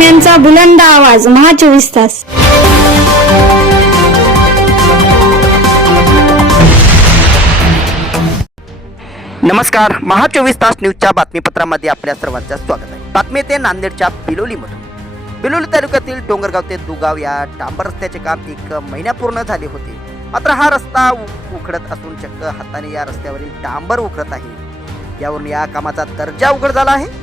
बातम्यांचा बुलंद आवाज महा चोवीस तास. नमस्कार महा चोवीस तास न्यूजच्या बातमीपत्रामध्ये आपल्या सर्वांचं स्वागत आहे. बातमी येते नांदेडच्या बिलोलीमधून. बिलोली तालुक्यातील डोंगरगाव ते दुगाव या डांबर रस्त्याचे काम एक महिन्यापूर्ण झाले होते. मात्र हा रस्ता उखडत असून चक्क हाताने या रस्त्यावरील डांबर उखडत आहे. यावरून या कामाचा दर्जा उघड झाला आहे.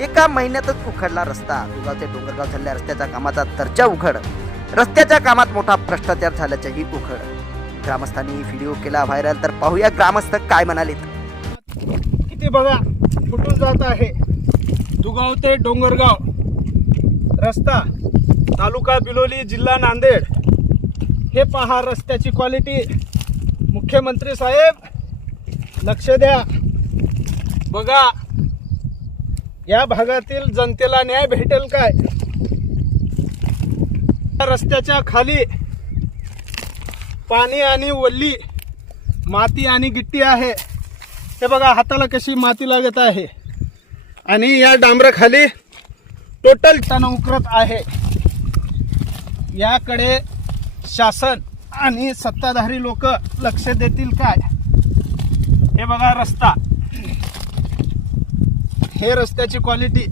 एका महिन्यातच उखडला रस्ता. दुगाव ते डोंगरगाव झालेल्या रस्त्याच्या कामाचा दर्जा उघड. रस्त्याच्या कामात मोठा भ्रष्टाचार झाल्याचंही उघड. ग्रामस्थांनी व्हिडिओ केला व्हायरल तर पाहूया ग्रामस्थ काय म्हणालेत. किती बघा कुठून जात आहे. दुगाव ते डोंगरगाव. रस्ता तालुका बिलोली जिल्हा नांदेड. हे पहा रस्त्याची क्वालिटी. मुख्यमंत्री साहेब लक्ष द्या. बघा या भागातील जनतेला न्याय भेटेल काय? या रस्त्याच्या खाली पाणी आणि वल्ली माती आणि गिट्टी आहे. हे बघा हाताला कशी माती लागत आहे. आणि या डांबराखाली टोटल टन उकरत आहे. याकडे शासन आणि सत्ताधारी लोक लक्ष देतील काय? हे बघा रस्ता. हे रस्त्याची क्वालिटी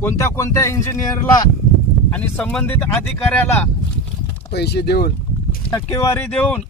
कोणत्या कोणत्या इंजिनियरला आणि संबंधित अधिकाऱ्याला पैसे देऊन टक्केवारी देऊन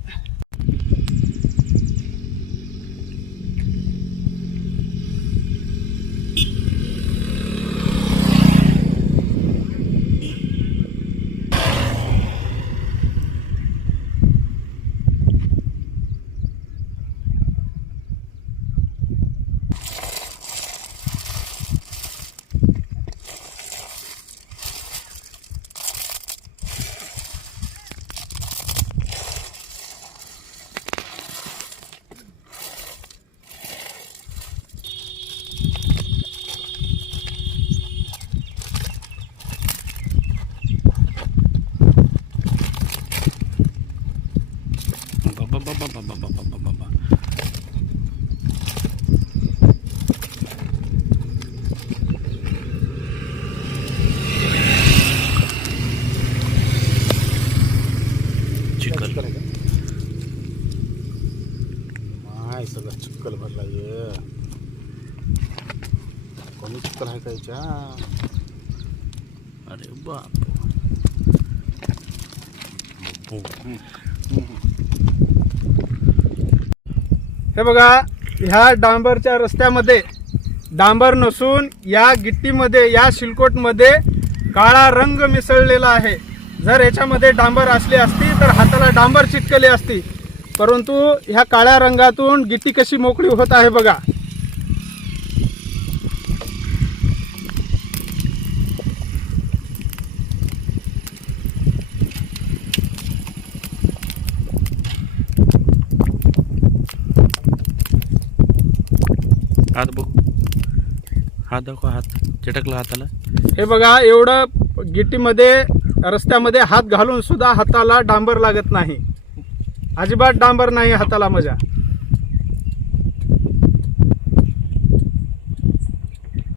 माय सगळं चिक्कल भरला ये कोणी चिक्कल आहे कायच्या अरे बाप हे बघा ह्या डांबरच्या रस्त्यामध्ये डांबर नसून या गिट्टीमध्ये या शिलकोटमध्ये काळा रंग मिसळलेला आहे. जर याच्यामध्ये डांबर असली असती तर हाताला डांबर चिटकली असती. परंतु ह्या काळ्या रंगातून गिट्टी कशी मोकळी होत आहे बघा. हात बघ. हात दाखव हात. चिटकला हाताला. हे बघा एवढं गिट्टीमध्ये रस्त्यामध्ये हात घालून सुद्धा हाताला डांबर लागत नाही. अजिबात डांबर नाही हाताला मजा.